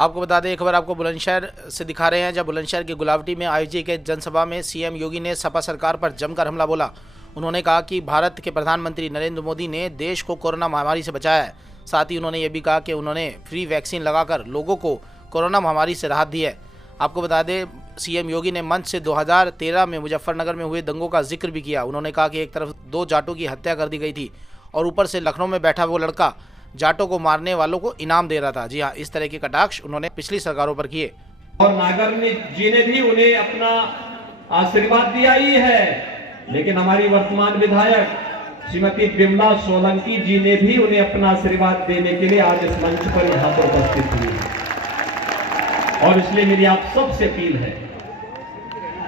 आपको बता दें, खबर आपको बुलंदशहर से दिखा रहे हैं, जब बुलंदशहर के गुलावटी में आयोजित एक जनसभा में सीएम योगी ने सपा सरकार पर जमकर हमला बोला। उन्होंने कहा कि भारत के प्रधानमंत्री नरेंद्र मोदी ने देश को कोरोना महामारी से बचाया है। साथ ही उन्होंने ये भी कहा कि उन्होंने फ्री वैक्सीन लगाकर लोगों को कोरोना महामारी से राहत दी है। आपको बता दें, सीएम योगी ने मंच से 2013 में मुजफ्फरनगर में हुए दंगों का जिक्र भी किया। उन्होंने कहा कि एक तरफ 2 जाटों की हत्या कर दी गई थी और ऊपर से लखनऊ में बैठा वो लड़का जाटों को मारने वालों को इनाम दे रहा था। जी हाँ, इस तरह के कटाक्ष उन्होंने पिछली सरकारों पर किए। और नागर जी ने भी उन्हें अपना आशीर्वाद दिया ही है, लेकिन हमारी वर्तमान विधायक श्रीमती बिमला सोलंकी जी ने भी उन्हें अपना आशीर्वाद देने के लिए आज इस मंच पर यहां पर उपस्थित हुई। और इसलिए मेरी आप सबसे अपील है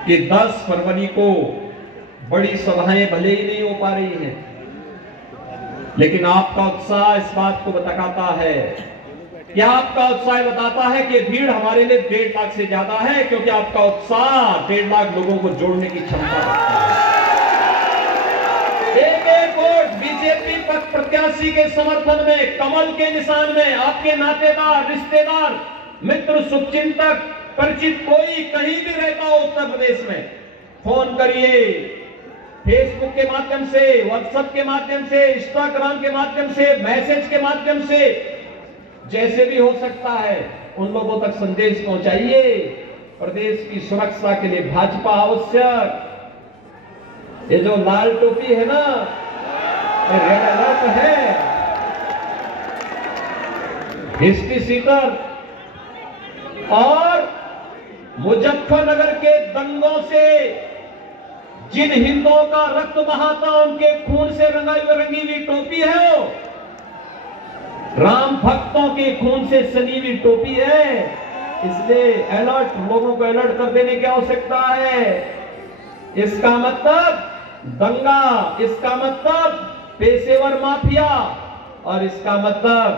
कि 10 फरवरी को बड़ी सभाएं भले ही नहीं हो पा रही हैं, लेकिन आपका उत्साह इस बात को बताता है, क्या आपका उत्साह बताता है कि भीड़ हमारे लिए 1.5 लाख से ज्यादा है, क्योंकि आपका उत्साह 1.5 लाख लोगों को जोड़ने की क्षमता रखता है। एक वोट बीजेपी प्रत्याशी के समर्थन में, कमल के निशान में आपके नातेदार, रिश्तेदार, मित्र, शुभचिंतक, परिचित कोई कहीं भी रहता हो उत्तर प्रदेश में, फोन करिए। फेसबुक के माध्यम से, व्हाट्सएप के माध्यम से, इंस्टाग्राम के माध्यम से, मैसेज के माध्यम से, जैसे भी हो सकता है उन लोगों तक संदेश पहुंचाइए। प्रदेश की सुरक्षा के लिए भाजपा आवश्यक। ये जो लाल टोपी है ना, ये रेड अलर्ट है। हिस्ट्री सीटर और मुजफ्फरनगर के दंगों से जिन हिंदुओं का रक्त बहाता, उनके खून से रंगी हुई टोपी है वो। राम भक्तों के खून से सनी हुई टोपी है। इसलिए अलर्ट, लोगों को अलर्ट कर देने की आवश्यकता है। इसका मतलब दंगा, इसका मतलब पेशेवर माफिया, और इसका मतलब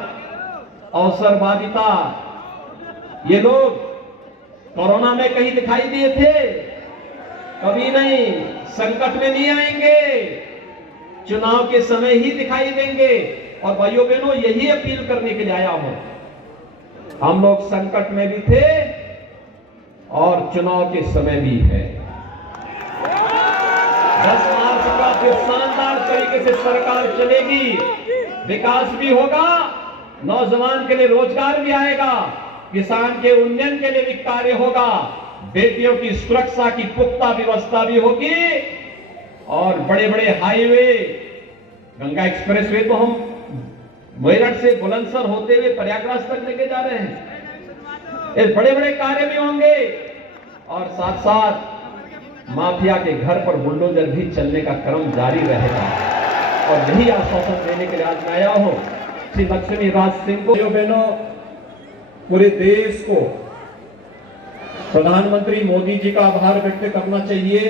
अवसरवादिता। ये लोग कोरोना में कहीं दिखाई दिए थे? कभी नहीं। संकट में नहीं आएंगे, चुनाव के समय ही दिखाई देंगे। और भाइयों बहनों, यही अपील करने के लिए आया हूं। हम लोग संकट में भी थे और चुनाव के समय भी है। 10 मार्च का फिर शानदार तरीके से सरकार चलेगी, विकास भी होगा, नौजवान के लिए रोजगार भी आएगा, किसान के उन्नयन के लिए भी कार्य होगा, बेटियों की सुरक्षा की पुख्ता व्यवस्था भी होगी, और बड़े बड़े हाईवे, गंगा एक्सप्रेसवे तो हम मेरठ से बुलंदशहर होते हुए प्रयागराज तक लेके जा रहे हैं। ये बड़े बड़े कार्य भी होंगे, और साथ साथ माफिया के घर पर बुलडोजर भी चलने का क्रम जारी रहेगा। और यही आश्वासन देने के लिए आज मैं आया हूं श्री लक्ष्मी राज सिंह को। बहनों, पूरे देश को प्रधानमंत्री मोदी जी का आभार व्यक्त करना चाहिए,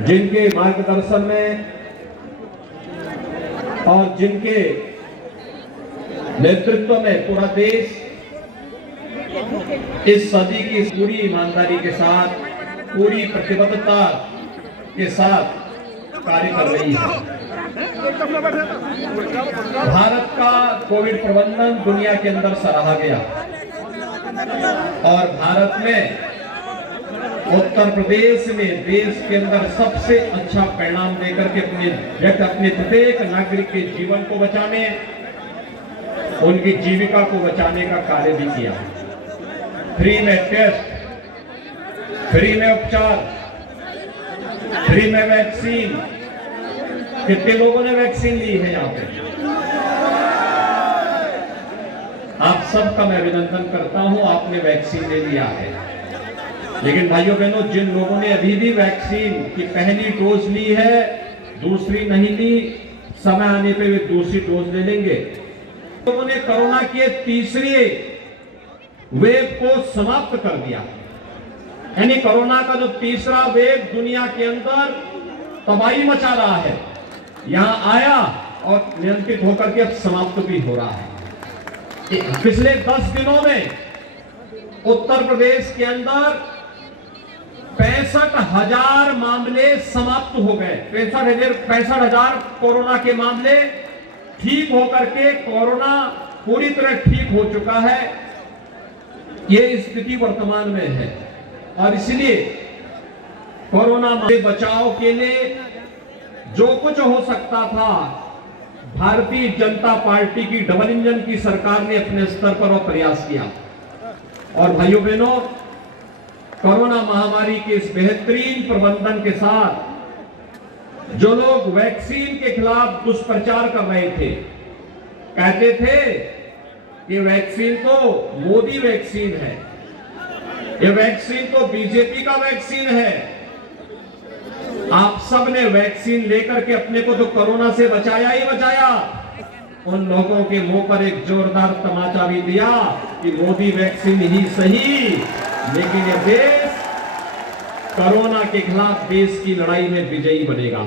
जिनके मार्गदर्शन में और जिनके नेतृत्व में पूरा देश इस सदी की पूरी ईमानदारी के साथ, पूरी प्रतिबद्धता के साथ कार्य कर रही है। भारत का कोविड प्रबंधन दुनिया के अंदर सराहा गया, और भारत में उत्तर प्रदेश में देश के अंदर सबसे अच्छा परिणाम देकर के अपने प्रत्येक नागरिक के जीवन को बचाने, उनकी जीविका को बचाने का कार्य भी किया। फ्री में टेस्ट, फ्री में उपचार, फ्री में वैक्सीन। कितने लोगों ने वैक्सीन ली है यहाँ पे? आप सबका मैं अभिनंदन करता हूं, आपने वैक्सीन ले लिया है। लेकिन भाइयों बहनों, जिन लोगों ने अभी भी वैक्सीन की पहली डोज ली है, दूसरी नहीं ली, समय आने पे वे दूसरी डोज ले लेंगे। लोगों ने कोरोना के तीसरी वेव को समाप्त कर दिया, यानी कोरोना का जो तीसरा वेव दुनिया के अंदर तबाही मचा रहा है, यहां आया और नियंत्रित होकर के अब समाप्त भी हो रहा है। पिछले 10 दिनों में उत्तर प्रदेश के अंदर 65,000 मामले समाप्त हो गए। 65,000 कोरोना के मामले ठीक होकर के कोरोना पूरी तरह ठीक हो चुका है। ये स्थिति वर्तमान में है और इसलिए कोरोना से बचाव के लिए जो कुछ हो सकता था, भारतीय जनता पार्टी की डबल इंजन की सरकार ने अपने स्तर पर वह प्रयास किया। और भाइयों बहनों, कोरोना महामारी के इस बेहतरीन प्रबंधन के साथ जो लोग वैक्सीन के खिलाफ दुष्प्रचार कर रहे थे, कहते थे कि वैक्सीन तो मोदी वैक्सीन है, ये वैक्सीन तो बीजेपी का वैक्सीन है, आप सब ने वैक्सीन लेकर के अपने को तो कोरोना से बचाया ही बचाया। उन लोगों के मुंह पर एक जोरदार तमाचा भी दिया कि मोदी वैक्सीन ही सही, लेकिन ये देश कोरोना के खिलाफ देश की लड़ाई में विजयी बनेगा।